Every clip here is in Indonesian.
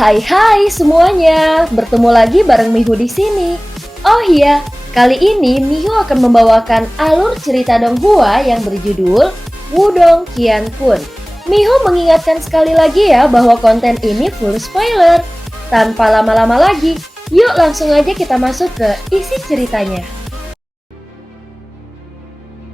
Hai semuanya, bertemu lagi bareng Mihu di sini. Oh iya, kali ini Mihu akan membawakan alur cerita Donghua yang berjudul Wudong Qiankun. Mihu mengingatkan sekali lagi ya bahwa konten ini full spoiler. Tanpa lama-lama lagi, yuk langsung aja kita masuk ke isi ceritanya.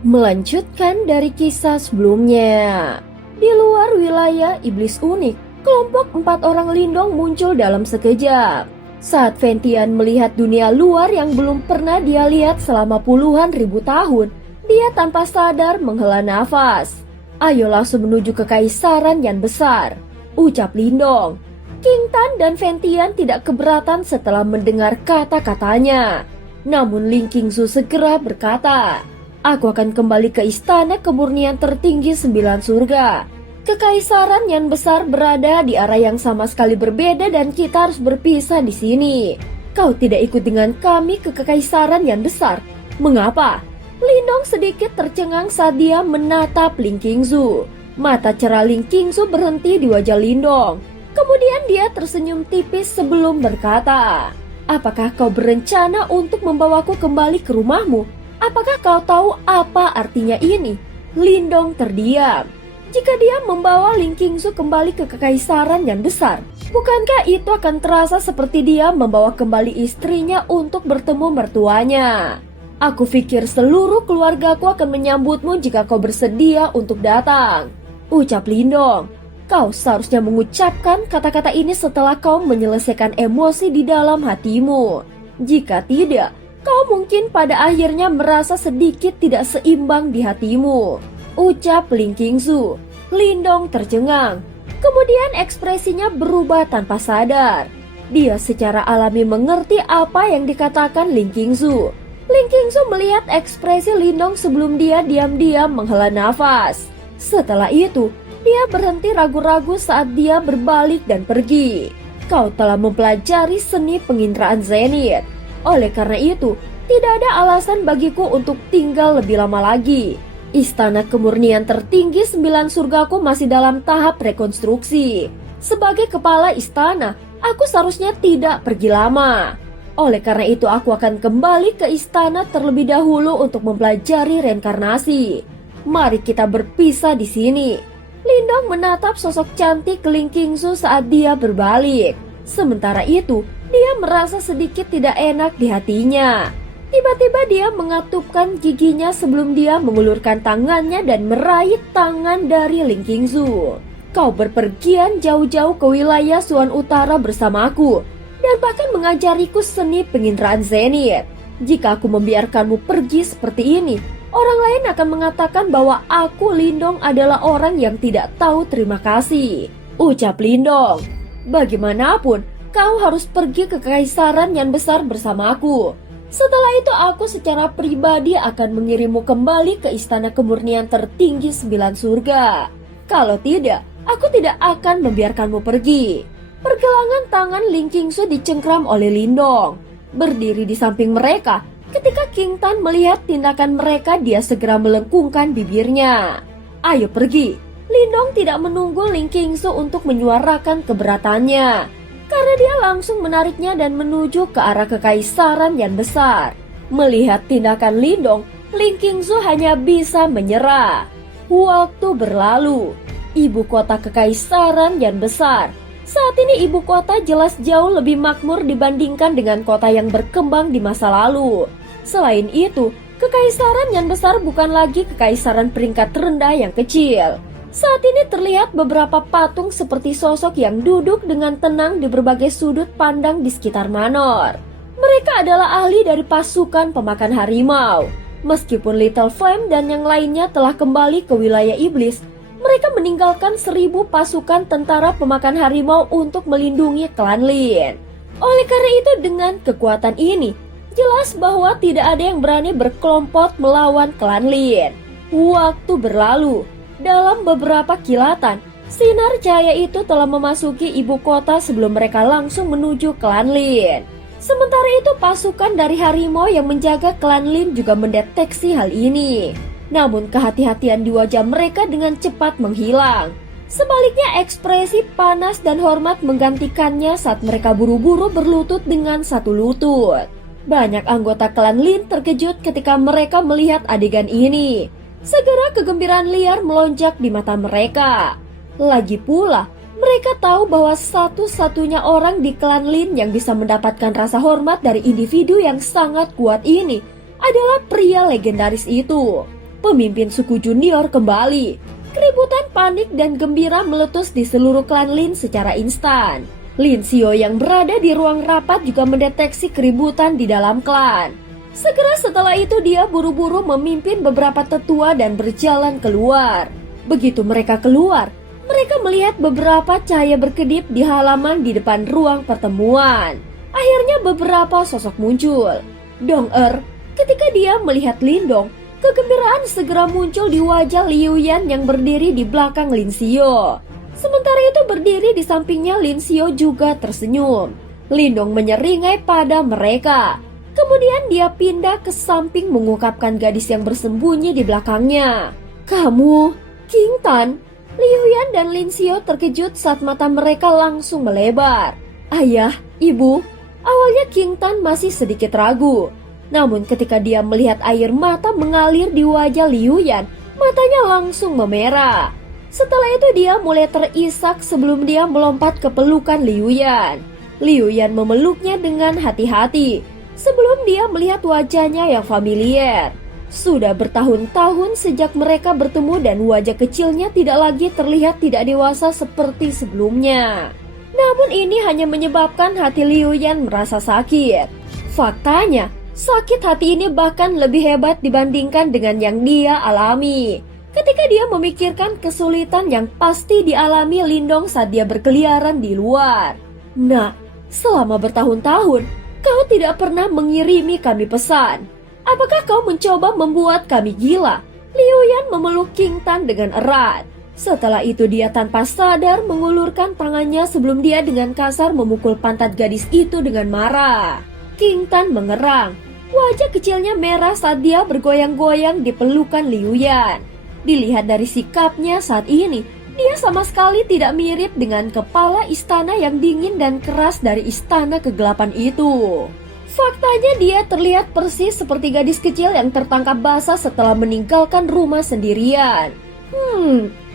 Melanjutkan dari kisah sebelumnya. Di luar wilayah iblis unik, kelompok 4 orang lindong muncul dalam sekejap. Saat Ventian melihat dunia luar yang belum pernah dia lihat selama puluhan ribu tahun, dia tanpa sadar menghela nafas. Ayo langsung menuju ke kekaisaran yang besar, ucap Lindong. King Tan dan Ventian tidak keberatan setelah mendengar kata-katanya. Namun Ling Qingzu segera berkata, "Aku akan kembali ke istana kemurnian tertinggi 9 surga. Kekaisaran yang besar berada di arah yang sama sekali berbeda dan kita harus berpisah di sini. Kau tidak ikut dengan kami ke kekaisaran yang besar. Mengapa?" Lindong sedikit tercengang saat dia menatap Ling Qingzu. Mata cerah Ling Qingzu berhenti di wajah Lindong. Kemudian dia tersenyum tipis sebelum berkata, "Apakah kau berencana untuk membawaku kembali ke rumahmu? Apakah kau tahu apa artinya ini?" Lindong terdiam. Jika dia membawa Ling Qingzu kembali ke kekaisaran yang besar, bukankah itu akan terasa seperti dia membawa kembali istrinya untuk bertemu mertuanya? "Aku pikir seluruh keluargaku akan menyambutmu jika kau bersedia untuk datang," ucap Lindong. "Kau seharusnya mengucapkan kata-kata ini setelah kau menyelesaikan emosi di dalam hatimu. Jika tidak, kau mungkin pada akhirnya merasa sedikit tidak seimbang di hatimu," ucap Ling Qingzu. Lindong tercengang. Kemudian ekspresinya berubah tanpa sadar. Dia secara alami mengerti apa yang dikatakan Ling Qingzu. Ling Qingzu melihat ekspresi Lindong sebelum dia diam-diam menghela nafas. Setelah itu, dia berhenti ragu-ragu saat dia berbalik dan pergi. "Kau telah mempelajari seni penginderaan zenit. Oleh karena itu, tidak ada alasan bagiku untuk tinggal lebih lama lagi. Istana kemurnian tertinggi 9 surgaku masih dalam tahap rekonstruksi. Sebagai kepala istana, aku seharusnya tidak pergi lama. Oleh karena itu aku akan kembali ke istana terlebih dahulu untuk mempelajari reinkarnasi. Mari kita berpisah di sini." Lindong menatap sosok cantik Ling Qingzu saat dia berbalik. Sementara itu, dia merasa sedikit tidak enak di hatinya. Tiba-tiba dia mengatupkan giginya sebelum dia mengulurkan tangannya dan meraih tangan dari Ling Qingzu. "Kau berpergian jauh-jauh ke wilayah Suan Utara bersamaku dan bahkan mengajariku seni penginderaan zenit. Jika aku membiarkanmu pergi seperti ini, orang lain akan mengatakan bahwa aku Lindong adalah orang yang tidak tahu terima kasih," ucap Lindong. "Bagaimanapun, kau harus pergi ke kekaisaran yang besar bersamaku. Setelah itu aku secara pribadi akan mengirimmu kembali ke istana kemurnian tertinggi 9 surga. Kalau tidak, aku tidak akan membiarkanmu pergi." Pergelangan tangan Ling Qingzu dicengkram oleh Lindong. Berdiri di samping mereka, ketika King Tan melihat tindakan mereka, dia segera melengkungkan bibirnya. "Ayo pergi." Lindong tidak menunggu Ling Qingzu untuk menyuarakan keberatannya, karena dia langsung menariknya dan menuju ke arah kekaisaran yang besar. Melihat tindakan Lindong, Ling Qingzu hanya bisa menyerah. Waktu berlalu. Ibu kota kekaisaran yang besar. Saat ini ibu kota jelas jauh lebih makmur dibandingkan dengan kota yang berkembang di masa lalu. Selain itu, kekaisaran yang besar bukan lagi kekaisaran peringkat rendah yang kecil. Saat ini terlihat beberapa patung seperti sosok yang duduk dengan tenang di berbagai sudut pandang di sekitar manor. Mereka adalah ahli dari pasukan pemakan harimau. Meskipun Little Flame dan yang lainnya telah kembali ke wilayah iblis, mereka meninggalkan 1000 pasukan tentara pemakan harimau untuk melindungi klan Lin. Oleh karena itu, dengan kekuatan ini, jelas bahwa tidak ada yang berani berkelompok melawan klan Lin. Waktu berlalu. Dalam beberapa kilatan, sinar cahaya itu telah memasuki ibu kota sebelum mereka langsung menuju klan Lin. Sementara itu, pasukan dari harimau yang menjaga klan Lin juga mendeteksi hal ini. Namun kehati-hatian di wajah mereka dengan cepat menghilang. Sebaliknya ekspresi panas dan hormat menggantikannya saat mereka buru-buru berlutut dengan satu lutut. Banyak anggota klan Lin terkejut ketika mereka melihat adegan ini. Segera kegembiraan liar melonjak di mata mereka. Lagi pula, mereka tahu bahwa satu-satunya orang di klan Lin yang bisa mendapatkan rasa hormat dari individu yang sangat kuat ini adalah pria legendaris itu. Pemimpin suku junior kembali. Keributan panik dan gembira meletus di seluruh klan Lin secara instan. Lin Xiao yang berada di ruang rapat juga mendeteksi keributan di dalam klan. Segera setelah itu dia buru-buru memimpin beberapa tetua dan berjalan keluar. Begitu mereka keluar, mereka melihat beberapa cahaya berkedip di halaman di depan ruang pertemuan. Akhirnya beberapa sosok muncul. Dong-er, ketika dia melihat Lindong, kegembiraan segera muncul di wajah Liu Yan yang berdiri di belakang Lin Xiao. Sementara itu berdiri di sampingnya Lin Xiao juga tersenyum. Lindong menyeringai pada mereka. Kemudian dia pindah ke samping mengungkapkan gadis yang bersembunyi di belakangnya. "Kamu, King Tan." Liu Yan dan Lin Xiao terkejut saat mata mereka langsung melebar. "Ayah, ibu." Awalnya King Tan masih sedikit ragu. Namun ketika dia melihat air mata mengalir di wajah Liu Yan, matanya langsung memerah. Setelah itu dia mulai terisak sebelum dia melompat ke pelukan Liu Yan. Liu Yan memeluknya dengan hati-hati sebelum dia melihat wajahnya yang familiar. Sudah bertahun-tahun sejak mereka bertemu dan wajah kecilnya tidak lagi terlihat tidak dewasa seperti sebelumnya. Namun ini hanya menyebabkan hati Liu Yan merasa sakit. Faktanya, sakit hati ini bahkan lebih hebat dibandingkan dengan yang dia alami. Ketika dia memikirkan kesulitan yang pasti dialami Lindong saat dia berkeliaran di luar. "Nah, selama bertahun-tahun, kau tidak pernah mengirimi kami pesan. Apakah kau mencoba membuat kami gila?" Liu Yan memeluk King Tan dengan erat. Setelah itu dia tanpa sadar mengulurkan tangannya sebelum dia dengan kasar memukul pantat gadis itu dengan marah. King Tan mengerang. Wajah kecilnya merah saat dia bergoyang-goyang di pelukan Liu Yan. Dilihat dari sikapnya saat ini, dia sama sekali tidak mirip dengan kepala istana yang dingin dan keras dari istana kegelapan itu. Faktanya dia terlihat persis seperti gadis kecil yang tertangkap basah setelah meninggalkan rumah sendirian.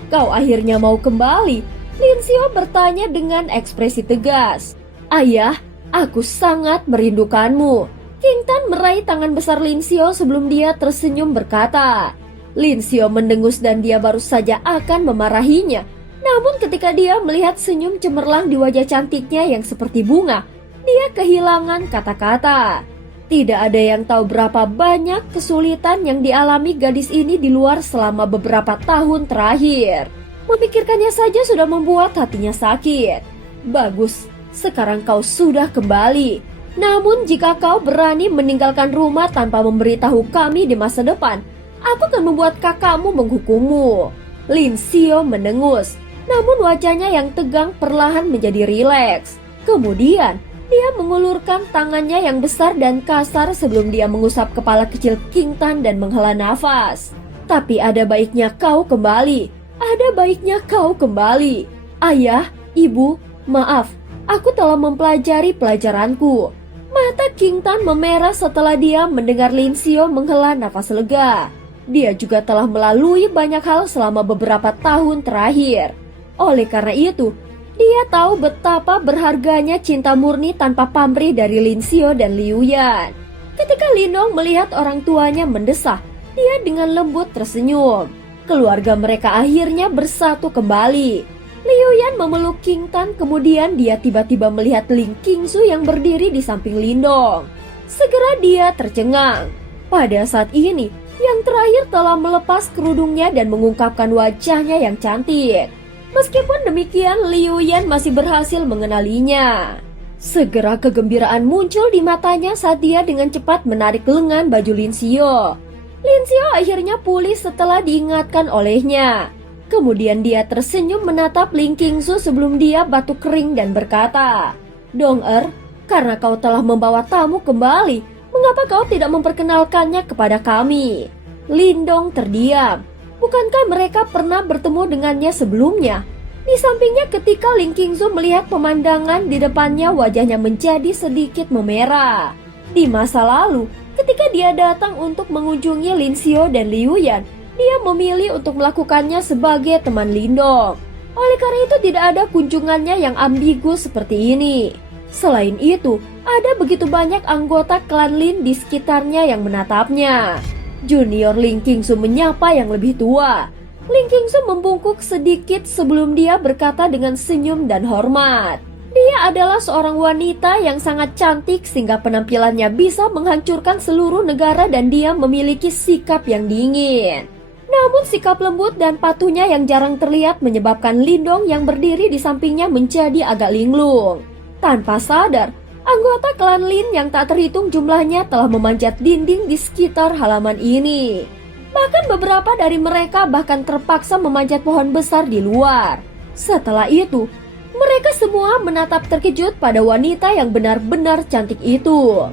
Kau akhirnya mau kembali?" Lin Xiao bertanya dengan ekspresi tegas. "Ayah, aku sangat merindukanmu." King Tan meraih tangan besar Lin Xiao sebelum dia tersenyum berkata. Lin Xiao mendengus dan dia baru saja akan memarahinya. Namun ketika dia melihat senyum cemerlang di wajah cantiknya yang seperti bunga, dia kehilangan kata-kata. Tidak ada yang tahu berapa banyak kesulitan yang dialami gadis ini di luar selama beberapa tahun terakhir. Memikirkannya saja sudah membuat hatinya sakit. "Bagus, sekarang kau sudah kembali. Namun jika kau berani meninggalkan rumah tanpa memberitahu kami di masa depan, aku akan membuat kakakmu menghukummu." Lin Xiao mendengus, namun wajahnya yang tegang perlahan menjadi rileks. Kemudian dia mengulurkan tangannya yang besar dan kasar sebelum dia mengusap kepala kecil King Tan dan menghela nafas. "Tapi ada baiknya kau kembali. Ada baiknya kau kembali. Ayah, ibu, maaf, aku telah mempelajari pelajaranku." Mata King Tan memerah setelah dia mendengar Lin Xiao menghela nafas lega. Dia juga telah melalui banyak hal selama beberapa tahun terakhir. Oleh karena itu, dia tahu betapa berharganya cinta murni tanpa pamrih dari Lin Xiao dan Liu Yan. Ketika Lindong melihat orang tuanya mendesah, dia dengan lembut tersenyum. Keluarga mereka akhirnya bersatu kembali. Liu Yan memeluk King Tan, kemudian dia tiba-tiba melihat Ling Qingsu yang berdiri di samping Lindong. Segera dia tercengang. Pada saat ini, yang terakhir telah melepas kerudungnya dan mengungkapkan wajahnya yang cantik. Meskipun demikian, Liu Yan masih berhasil mengenalinya. Segera kegembiraan muncul di matanya saat dia dengan cepat menarik lengan baju Lin Xiao. Lin Xiao akhirnya pulih setelah diingatkan olehnya. Kemudian dia tersenyum menatap Ling Qingsu sebelum dia batuk kering dan berkata, "Dong-er, karena kau telah membawa tamu kembali, mengapa kau tidak memperkenalkannya kepada kami?" Lindong terdiam. Bukankah mereka pernah bertemu dengannya sebelumnya? Di sampingnya ketika Ling Qingzu melihat pemandangan di depannya, wajahnya menjadi sedikit memerah. Di masa lalu, ketika dia datang untuk mengunjungi Lin Xiao dan Liu Yan, dia memilih untuk melakukannya sebagai teman Lindong. Oleh karena itu tidak ada kunjungannya yang ambigu seperti ini. Selain itu, ada begitu banyak anggota klan Lin di sekitarnya yang menatapnya. Junior Ling Qingzu menyapa yang lebih tua. Ling Qingzu membungkuk sedikit sebelum dia berkata dengan senyum dan hormat. Dia adalah seorang wanita yang sangat cantik sehingga penampilannya bisa menghancurkan seluruh negara dan dia memiliki sikap yang dingin. Namun sikap lembut dan patuhnya yang jarang terlihat menyebabkan Lindong yang berdiri di sampingnya menjadi agak linglung. Tanpa sadar, anggota klan Lin yang tak terhitung jumlahnya telah memanjat dinding di sekitar halaman ini. Bahkan beberapa dari mereka bahkan terpaksa memanjat pohon besar di luar. Setelah itu, mereka semua menatap terkejut pada wanita yang benar-benar cantik itu.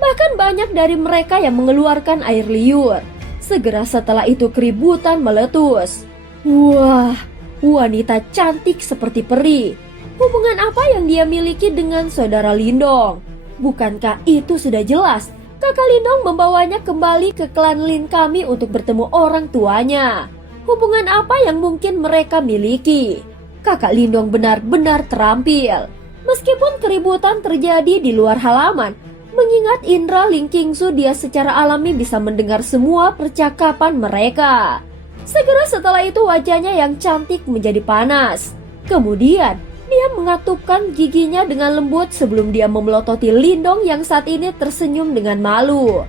Bahkan banyak dari mereka yang mengeluarkan air liur. Segera setelah itu keributan meletus. Wah, wanita cantik seperti peri. Hubungan apa yang dia miliki dengan saudara Lindong? Bukankah itu sudah jelas? Kakak Lindong membawanya kembali ke klan Lin kami untuk bertemu orang tuanya. Hubungan apa yang mungkin mereka miliki? Kakak Lindong benar-benar terampil. Meskipun keributan terjadi di luar halaman, mengingat indra Ling Qingzu, dia secara alami bisa mendengar semua percakapan mereka. Segera setelah itu wajahnya yang cantik menjadi panas. Kemudian dia mengatupkan giginya dengan lembut sebelum dia memelototi Lindong yang saat ini tersenyum dengan malu.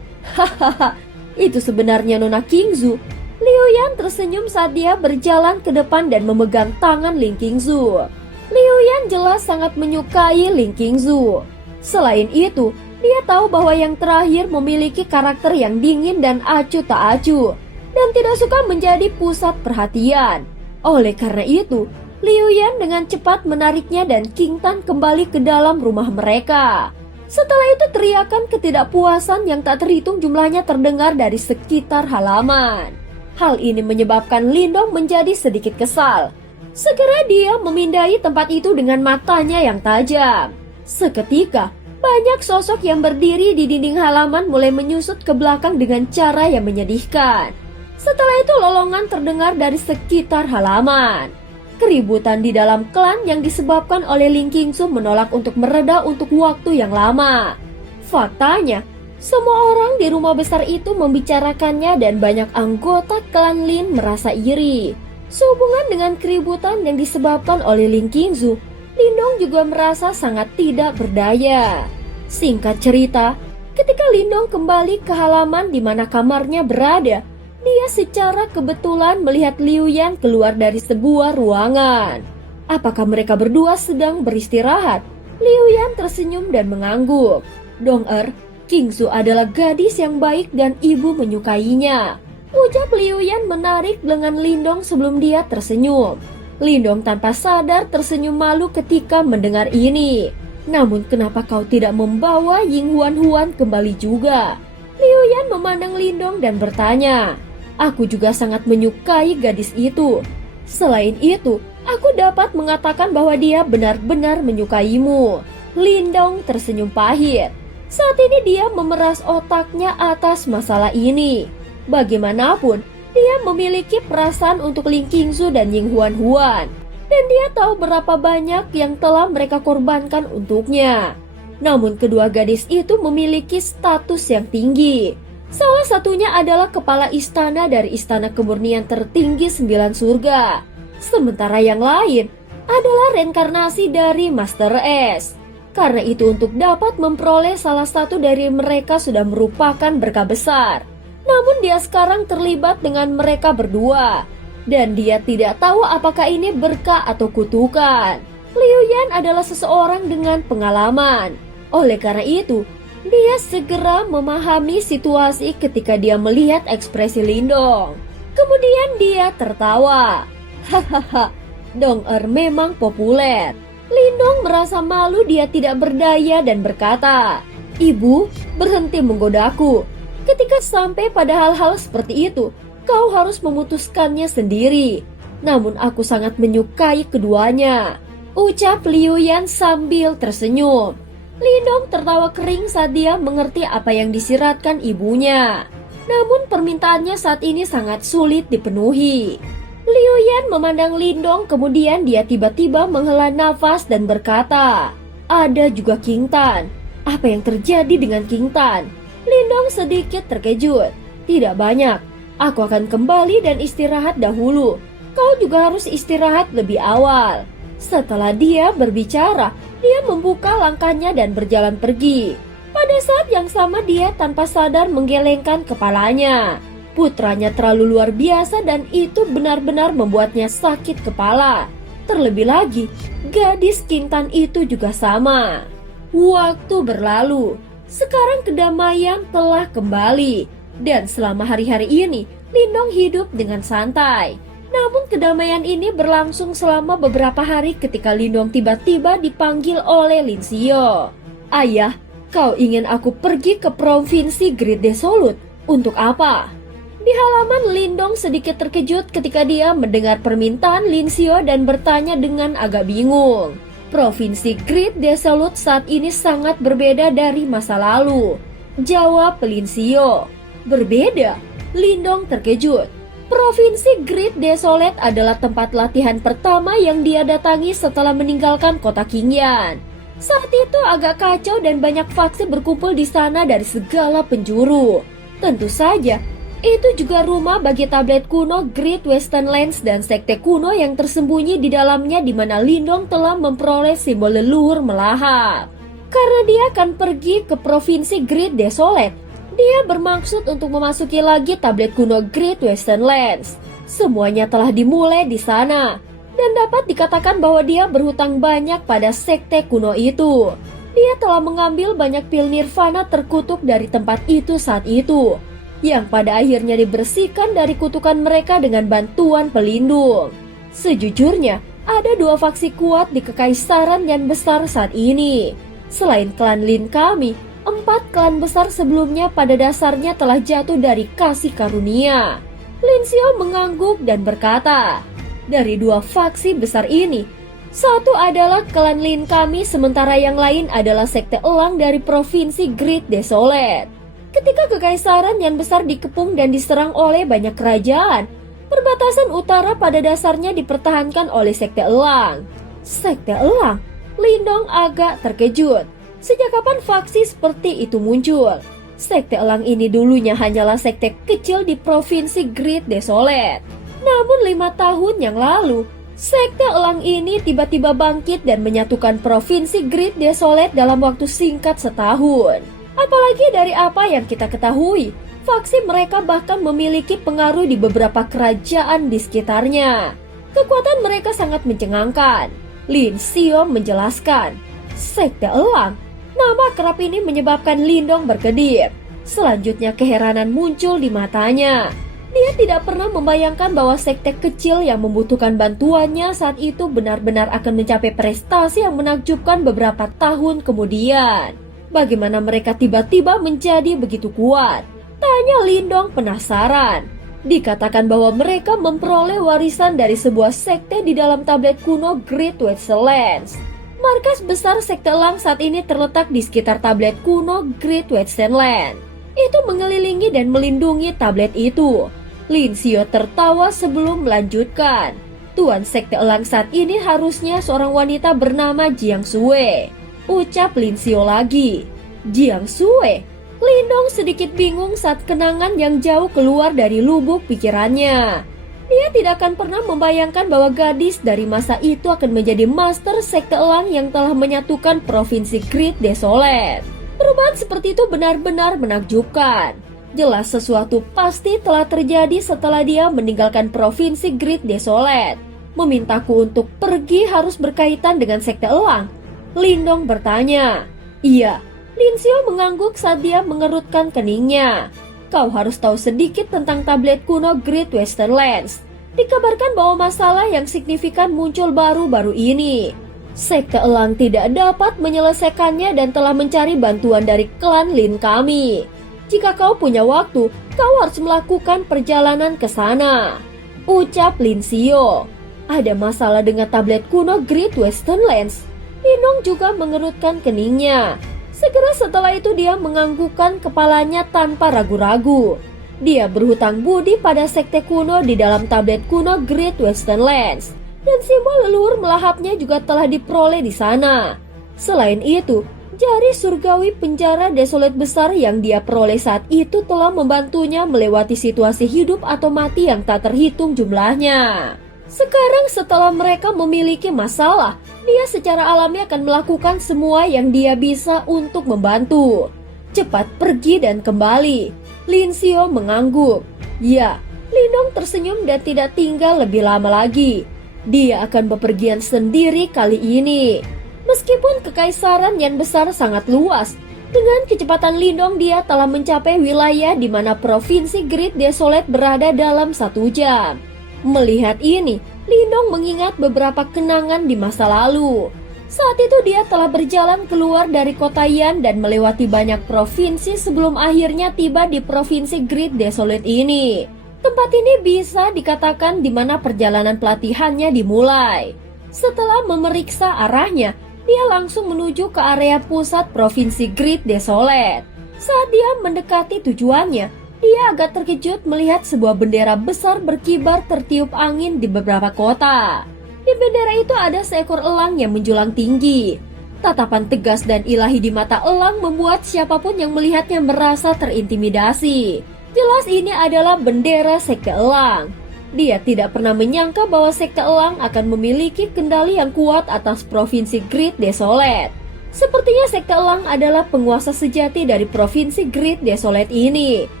Hahaha, itu sebenarnya Nona Qingzu. Liu Yan tersenyum saat dia berjalan ke depan dan memegang tangan Ling Qingzu. Liu Yan jelas sangat menyukai Ling Qingzu. Selain itu, dia tahu bahwa yang terakhir memiliki karakter yang dingin dan acuh tak acuh, dan tidak suka menjadi pusat perhatian. Oleh karena itu, Liu Yan dengan cepat menariknya dan King Tan kembali ke dalam rumah mereka. Setelah itu teriakan ketidakpuasan yang tak terhitung jumlahnya terdengar dari sekitar halaman. Hal ini menyebabkan Lindong menjadi sedikit kesal. Segera dia memindai tempat itu dengan matanya yang tajam. Seketika, banyak sosok yang berdiri di dinding halaman mulai menyusut ke belakang dengan cara yang menyedihkan. Setelah itu lolongan terdengar dari sekitar halaman. Keributan di dalam klan yang disebabkan oleh Ling Qingzu menolak untuk mereda untuk waktu yang lama. Faktanya, semua orang di rumah besar itu membicarakannya dan banyak anggota klan Lin merasa iri. Sehubungan dengan keributan yang disebabkan oleh Ling Qingzu, Lindong juga merasa sangat tidak berdaya. Singkat cerita, ketika Lindong kembali ke halaman di mana kamarnya berada, dia secara kebetulan melihat Liu Yan keluar dari sebuah ruangan. Apakah mereka berdua sedang beristirahat? Liu Yan tersenyum dan mengangguk. Dong-er, Qingzu adalah gadis yang baik dan ibu menyukainya. Ucap Liu Yan menarik lengan Lindong sebelum dia tersenyum. Lindong tanpa sadar tersenyum malu ketika mendengar ini. Namun kenapa kau tidak membawa Ying Huan kembali juga? Liu Yan memandang Lindong dan bertanya. Aku juga sangat menyukai gadis itu. Selain itu, aku dapat mengatakan bahwa dia benar-benar menyukaimu. Lindong tersenyum pahit. Saat ini dia memeras otaknya atas masalah ini. Bagaimanapun, dia memiliki perasaan untuk Ling Qingzu dan Ying Huan. Dan dia tahu berapa banyak yang telah mereka korbankan untuknya. Namun kedua gadis itu memiliki status yang tinggi. Salah satunya adalah kepala istana dari Istana Kemurnian tertinggi 9 surga. Sementara yang lain adalah reinkarnasi dari Master S. Karena itu untuk dapat memperoleh salah satu dari mereka sudah merupakan berkah besar. Namun dia sekarang terlibat dengan mereka berdua. Dan dia tidak tahu apakah ini berkah atau kutukan. Liu Yan adalah seseorang dengan pengalaman. Oleh karena itu, dia segera memahami situasi ketika dia melihat ekspresi Lindong. Kemudian dia tertawa. Hahaha, Dong-er memang populer. Lindong merasa malu dia tidak berdaya dan berkata, Ibu, berhenti menggodaku. Ketika sampai pada hal-hal seperti itu, kau harus memutuskannya sendiri. namun aku sangat menyukai keduanya, ucap Liu Yan sambil tersenyum. Lindong tertawa kering saat dia mengerti apa yang disiratkan ibunya. Namun permintaannya saat ini sangat sulit dipenuhi. Liu Yan memandang Lindong, kemudian dia tiba-tiba menghela nafas dan berkata, "Ada juga King Tan. Apa yang terjadi dengan King Tan?" Lindong sedikit terkejut. "Tidak banyak. Aku akan kembali dan istirahat dahulu. Kau juga harus istirahat lebih awal." Setelah dia berbicara, dia membuka langkahnya dan berjalan pergi. Pada saat yang sama dia tanpa sadar menggelengkan kepalanya. Putranya terlalu luar biasa dan itu benar-benar membuatnya sakit kepala. Terlebih lagi, gadis King Tan itu juga sama. Waktu berlalu, sekarang kedamaian telah kembali. Dan selama hari-hari ini, Lindong hidup dengan santai. Namun kedamaian ini berlangsung selama beberapa hari ketika Lindong tiba-tiba dipanggil oleh Lin Xio. "Ayah, kau ingin aku pergi ke provinsi Great Desolate? Untuk apa?" Di halaman, Lindong sedikit terkejut ketika dia mendengar permintaan Lin Xio dan bertanya dengan agak bingung. Provinsi Great Desolate saat ini sangat berbeda dari masa lalu, jawab Lin Xio. Berbeda? Lindong terkejut. Provinsi Great Desolate adalah tempat latihan pertama yang dia datangi setelah meninggalkan kota Qingyan. Saat itu agak kacau dan banyak faksi berkumpul di sana dari segala penjuru. Tentu saja, itu juga rumah bagi tablet kuno Great Western Lands dan sekte kuno yang tersembunyi di dalamnya, di mana Lindong telah memperoleh simbol leluhur melahap. Karena dia akan pergi ke provinsi Great Desolate, dia bermaksud untuk memasuki lagi tablet kuno Great Western Lands. Semuanya telah dimulai di sana, dan dapat dikatakan bahwa dia berhutang banyak pada sekte kuno itu. Dia telah mengambil banyak pil nirvana terkutuk dari tempat itu saat itu, yang pada akhirnya dibersihkan dari kutukan mereka dengan bantuan pelindung. Sejujurnya, ada dua faksi kuat di Kekaisaran yang besar saat ini. Selain klan Lin kami, 4 klan besar sebelumnya pada dasarnya telah jatuh dari kasih karunia. Lin Xio mengangguk dan berkata, "Dari dua faksi besar ini, satu adalah klan Lin kami, sementara yang lain adalah sekte elang dari provinsi Great Desolate. Ketika Kekaisaran yang besar dikepung dan diserang oleh banyak kerajaan, perbatasan utara pada dasarnya dipertahankan oleh sekte elang." Sekte elang? Lindong agak terkejut. Sejak kapan faksi seperti itu muncul? Sekte elang ini dulunya hanyalah sekte kecil di provinsi Great Desolate. Namun 5 tahun yang lalu, sekte elang ini tiba-tiba bangkit dan menyatukan provinsi Great Desolate dalam waktu singkat setahun. Apalagi dari apa yang kita ketahui, faksi mereka bahkan memiliki pengaruh di beberapa kerajaan di sekitarnya. Kekuatan mereka sangat mencengangkan. Lin Xio menjelaskan. Sekte elang? Nama kerap ini menyebabkan Lindong berkedip. Selanjutnya keheranan muncul di matanya. Dia tidak pernah membayangkan bahwa sekte kecil yang membutuhkan bantuannya saat itu benar-benar akan mencapai prestasi yang menakjubkan beberapa tahun kemudian. Bagaimana mereka tiba-tiba menjadi begitu kuat? Tanya Lindong penasaran. Dikatakan bahwa mereka memperoleh warisan dari sebuah sekte di dalam tablet kuno Great Western Lands. Markas besar sekte elang saat ini terletak di sekitar tablet kuno Great Western Land. Itu mengelilingi dan melindungi tablet itu. Lin Xio tertawa sebelum melanjutkan. Tuan sekte elang saat ini harusnya seorang wanita bernama Jiang Sue. Ucap Lin Xio lagi. Jiang Sue? Lindong sedikit bingung saat kenangan yang jauh keluar dari lubuk pikirannya. Dia tidak akan pernah membayangkan bahwa gadis dari masa itu akan menjadi master sekte elang yang telah menyatukan provinsi Great Desolate. Perubahan seperti itu benar-benar menakjubkan. Jelas sesuatu pasti telah terjadi setelah dia meninggalkan provinsi Great Desolate. Memintaku untuk pergi harus berkaitan dengan sekte elang? Lindong bertanya. Iya, Lin Xio mengangguk saat dia mengerutkan keningnya. Kau harus tahu sedikit tentang tablet kuno Great Western Lands. Dikabarkan bahwa masalah yang signifikan muncul baru-baru ini. Sekte elang tidak dapat menyelesaikannya dan telah mencari bantuan dari klan Lin kami. Jika kau punya waktu, kau harus melakukan perjalanan ke sana. Ucap Lin Xio. Ada masalah dengan tablet kuno Great Western Lands. Lindong juga mengerutkan keningnya. Segera setelah itu dia menganggukkan kepalanya tanpa ragu-ragu. Dia berhutang budi pada sekte kuno di dalam tablet kuno Great Western Lands. Dan simbol leluhur melahapnya juga telah diperoleh di sana. Selain itu, jari surgawi penjara desolate besar yang dia peroleh saat itu telah membantunya melewati situasi hidup atau mati yang tak terhitung jumlahnya. Sekarang setelah mereka memiliki masalah, dia secara alami akan melakukan semua yang dia bisa untuk membantu. Cepat pergi dan kembali. Lin Xiao mengangguk. Ya, Lindong tersenyum dan tidak tinggal lebih lama lagi. Dia akan bepergian sendiri kali ini. Meskipun kekaisaran Yan besar sangat luas, dengan kecepatan Lindong dia telah mencapai wilayah di mana provinsi Great Desolate berada dalam 1 jam. Melihat ini, Lindong mengingat beberapa kenangan di masa lalu. Saat itu dia telah berjalan keluar dari kota Yan dan melewati banyak provinsi sebelum akhirnya tiba di provinsi Great Desolate ini. Tempat ini bisa dikatakan di mana perjalanan pelatihannya dimulai. Setelah memeriksa arahnya, dia langsung menuju ke area pusat provinsi Great Desolate. Saat dia mendekati tujuannya, dia agak terkejut melihat sebuah bendera besar berkibar tertiup angin di beberapa kota. Di bendera itu ada seekor elang yang menjulang tinggi. Tatapan tegas dan ilahi di mata elang membuat siapapun yang melihatnya merasa terintimidasi. Jelas ini adalah bendera sekte elang. Dia tidak pernah menyangka bahwa sekte elang akan memiliki kendali yang kuat atas provinsi Great Desolate. Sepertinya sekte elang adalah penguasa sejati dari provinsi Great Desolate ini.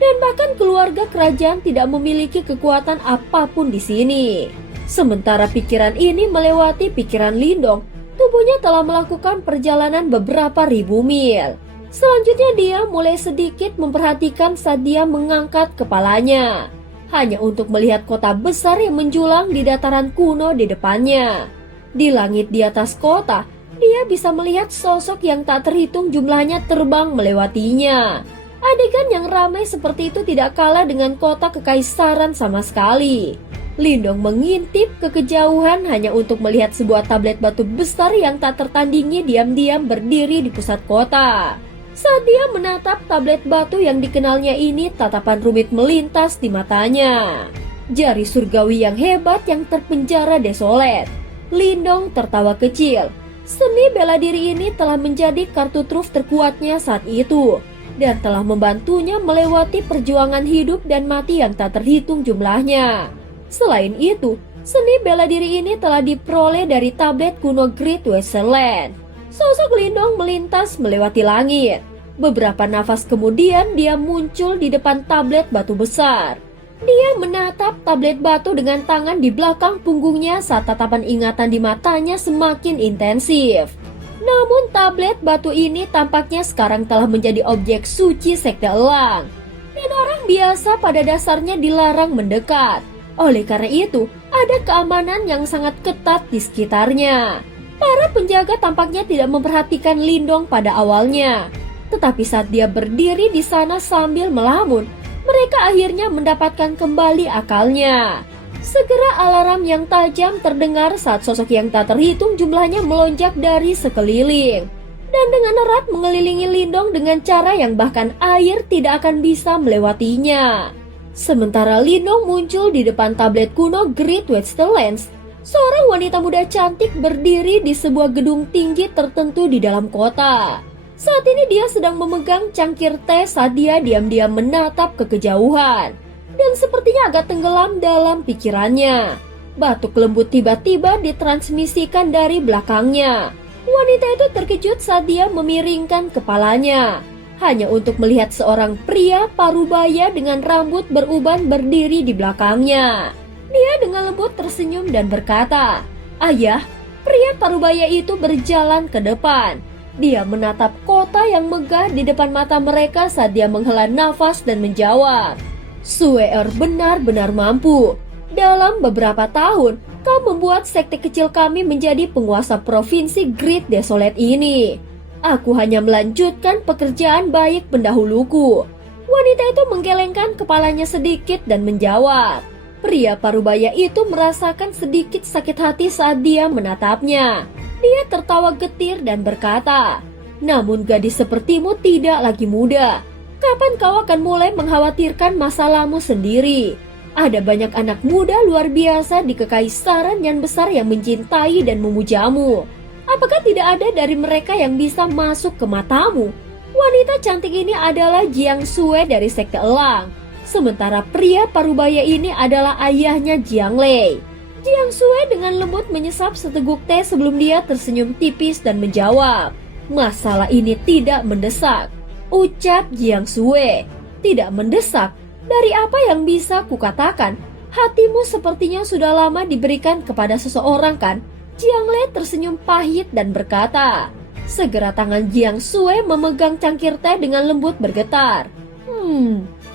Dan bahkan keluarga kerajaan tidak memiliki kekuatan apapun di sini. Sementara pikiran ini melewati pikiran Lindong, tubuhnya telah melakukan perjalanan beberapa ribu mil. Selanjutnya dia mulai sedikit memperhatikan saat dia mengangkat kepalanya. Hanya untuk melihat kota besar yang menjulang di dataran kuno di depannya. Di langit di atas kota, dia bisa melihat sosok yang tak terhitung jumlahnya terbang melewatinya. Adegan yang ramai seperti itu tidak kalah dengan kota kekaisaran sama sekali. Lindong mengintip ke kejauhan hanya untuk melihat sebuah tablet batu besar yang tak tertandingi diam-diam berdiri di pusat kota. Saat dia menatap tablet batu yang dikenalnya ini, tatapan rumit melintas di matanya. Jari surgawi yang hebat yang terpenjara desolate. Lindong tertawa kecil. Seni bela diri ini telah menjadi kartu truf terkuatnya saat itu. Dan telah membantunya melewati perjuangan hidup dan mati yang tak terhitung jumlahnya. Selain itu, seni bela diri ini telah diperoleh dari tablet kuno Great Western Land. Sosok Lindong melintas melewati langit. Beberapa nafas kemudian dia muncul di depan tablet batu besar. Dia menatap tablet batu dengan tangan di belakang punggungnya saat tatapan ingatan di matanya semakin intensif. Namun tablet batu ini tampaknya sekarang telah menjadi objek suci sekte elang. Dan orang biasa pada dasarnya dilarang mendekat. Oleh karena itu, ada keamanan yang sangat ketat di sekitarnya. Para penjaga tampaknya tidak memperhatikan Lindong pada awalnya. Tetapi saat dia berdiri di sana sambil melamun, mereka akhirnya mendapatkan kembali akalnya. Segera alarm yang tajam terdengar saat sosok yang tak terhitung jumlahnya melonjak dari sekeliling. Dan dengan erat mengelilingi Lindong dengan cara yang bahkan air tidak akan bisa melewatinya. Sementara Lindong muncul di depan tablet kuno Great Western Lands, seorang wanita muda cantik berdiri di sebuah gedung tinggi tertentu di dalam kota. Saat ini dia sedang memegang cangkir teh saat dia diam-diam menatap ke kejauhan. Dan sepertinya agak tenggelam dalam pikirannya. Batuk lembut tiba-tiba ditransmisikan dari belakangnya. Wanita itu terkejut saat dia memiringkan kepalanya. Hanya untuk melihat seorang pria parubaya dengan rambut beruban berdiri di belakangnya. Dia dengan lembut tersenyum dan berkata, "Ayah." Pria parubaya itu berjalan ke depan. Dia menatap kota yang megah di depan mata mereka saat dia menghela nafas dan menjawab, "Sueer benar-benar mampu. Dalam beberapa tahun, kau membuat sekte kecil kami menjadi penguasa provinsi Great Desolate ini. Aku hanya melanjutkan pekerjaan baik pendahuluku." Wanita itu menggelengkan kepalanya sedikit dan menjawab, Pria parubaya itu merasakan sedikit sakit hati saat dia menatapnya. Dia tertawa getir dan berkata, "Namun gadis sepertimu tidak lagi muda. Kapan kau akan mulai mengkhawatirkan masalahmu sendiri? Ada banyak anak muda luar biasa di kekaisaran yang besar yang mencintai dan memujamu. Apakah tidak ada dari mereka yang bisa masuk ke matamu? Wanita cantik ini adalah Jiang Sue dari sekte Elang. Sementara pria parubaya ini adalah ayahnya Jiang Lei." Jiang Sue dengan lembut menyesap seteguk teh sebelum dia tersenyum tipis dan menjawab, "Masalah ini tidak mendesak," ucap Jiang Sue. "Tidak mendesak? Dari apa yang bisa kukatakan? Hatimu sepertinya sudah lama diberikan kepada seseorang kan?" Jiang Lei tersenyum pahit dan berkata. Segera tangan Jiang Sue memegang cangkir teh dengan lembut bergetar.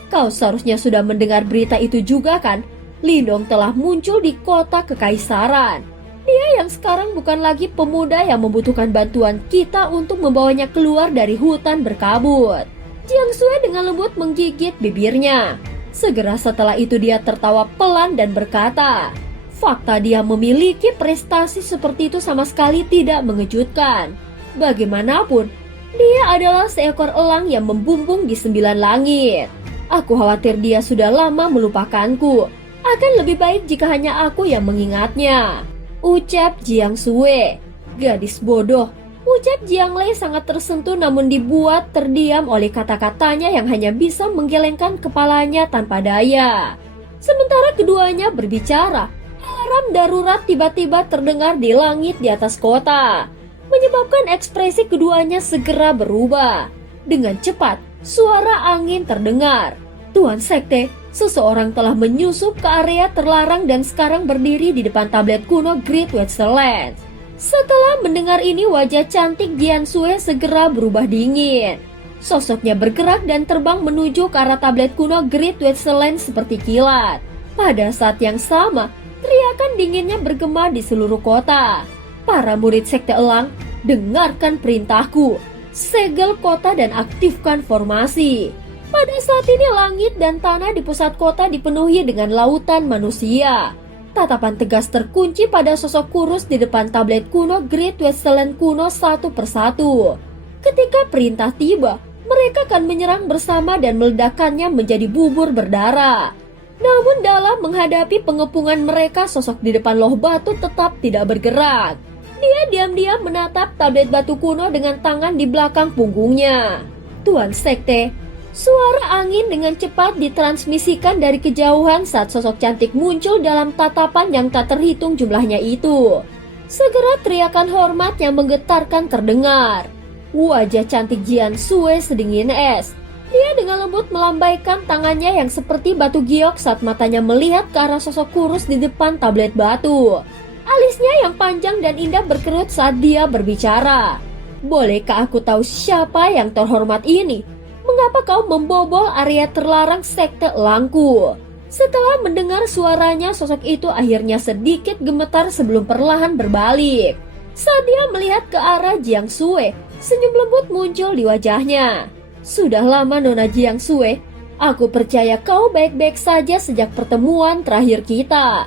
Kau seharusnya sudah mendengar berita itu juga kan? Lindong telah muncul di kota kekaisaran. Dia yang sekarang bukan lagi pemuda yang membutuhkan bantuan kita untuk membawanya keluar dari hutan berkabut." Jiang Sue dengan lembut menggigit bibirnya. Segera setelah itu dia tertawa pelan dan berkata, "Fakta dia memiliki prestasi seperti itu sama sekali tidak mengejutkan. Bagaimanapun, dia adalah seekor elang yang membumbung di 9 langit. Aku khawatir dia sudah lama melupakanku. Akan lebih baik jika hanya aku yang mengingatnya," ucap Jiang Sue. "Gadis bodoh," ucap Jiang Lei sangat tersentuh namun dibuat terdiam oleh kata-katanya yang hanya bisa menggelengkan kepalanya tanpa daya. Sementara keduanya berbicara, alarm darurat tiba-tiba terdengar di langit di atas kota, menyebabkan ekspresi keduanya segera berubah. Dengan cepat, suara angin terdengar. "Tuan Sekte, seseorang telah menyusup ke area terlarang dan sekarang berdiri di depan tablet kuno Great Westlands." Setelah mendengar ini, wajah cantik Jiang Sue segera berubah dingin. Sosoknya bergerak dan terbang menuju ke arah tablet kuno Great Westlands seperti kilat. Pada saat yang sama, teriakan dinginnya bergema di seluruh kota. "Para murid Sekte Elang, dengarkan perintahku. Segel kota dan aktifkan formasi." Pada saat ini langit dan tanah di pusat kota dipenuhi dengan lautan manusia. Tatapan tegas terkunci pada sosok kurus di depan tablet kuno Great Westland kuno satu persatu. Ketika perintah tiba, mereka akan menyerang bersama dan meledakannya menjadi bubur berdarah. Namun dalam menghadapi pengepungan mereka, sosok di depan loh batu tetap tidak bergerak. Dia diam-diam menatap tablet batu kuno dengan tangan di belakang punggungnya. "Tuan Sekte," suara angin dengan cepat ditransmisikan dari kejauhan saat sosok cantik muncul dalam tatapan yang tak terhitung jumlahnya itu. Segera teriakan hormat yang menggetarkan terdengar. Wajah cantik Jiang Sue sedingin es. Dia dengan lembut melambaikan tangannya yang seperti batu giok saat matanya melihat ke arah sosok kurus di depan tablet batu. Alisnya yang panjang dan indah berkerut saat dia berbicara. "Bolehkah aku tahu siapa yang terhormat ini? Mengapa kau membobol area terlarang sekte Elangku?" Setelah mendengar suaranya, sosok itu akhirnya sedikit gemetar sebelum perlahan berbalik. Saat dia melihat ke arah Jiang Sue, senyum lembut muncul di wajahnya. "Sudah lama Nona Jiang Sue, aku percaya kau baik-baik saja sejak pertemuan terakhir kita."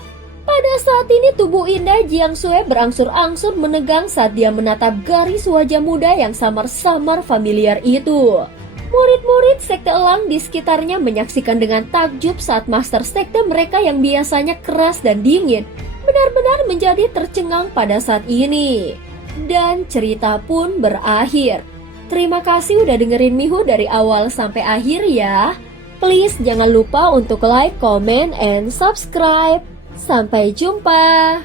Pada saat ini tubuh indah Jiang Sue berangsur-angsur menegang saat dia menatap garis wajah muda yang samar-samar familiar itu. Murid-murid sekte Elang di sekitarnya menyaksikan dengan takjub saat master sekte mereka yang biasanya keras dan dingin benar-benar menjadi tercengang pada saat ini. Dan cerita pun berakhir. Terima kasih udah dengerin Mihu dari awal sampai akhir ya. Please jangan lupa untuk like, comment, and subscribe. Sampai jumpa.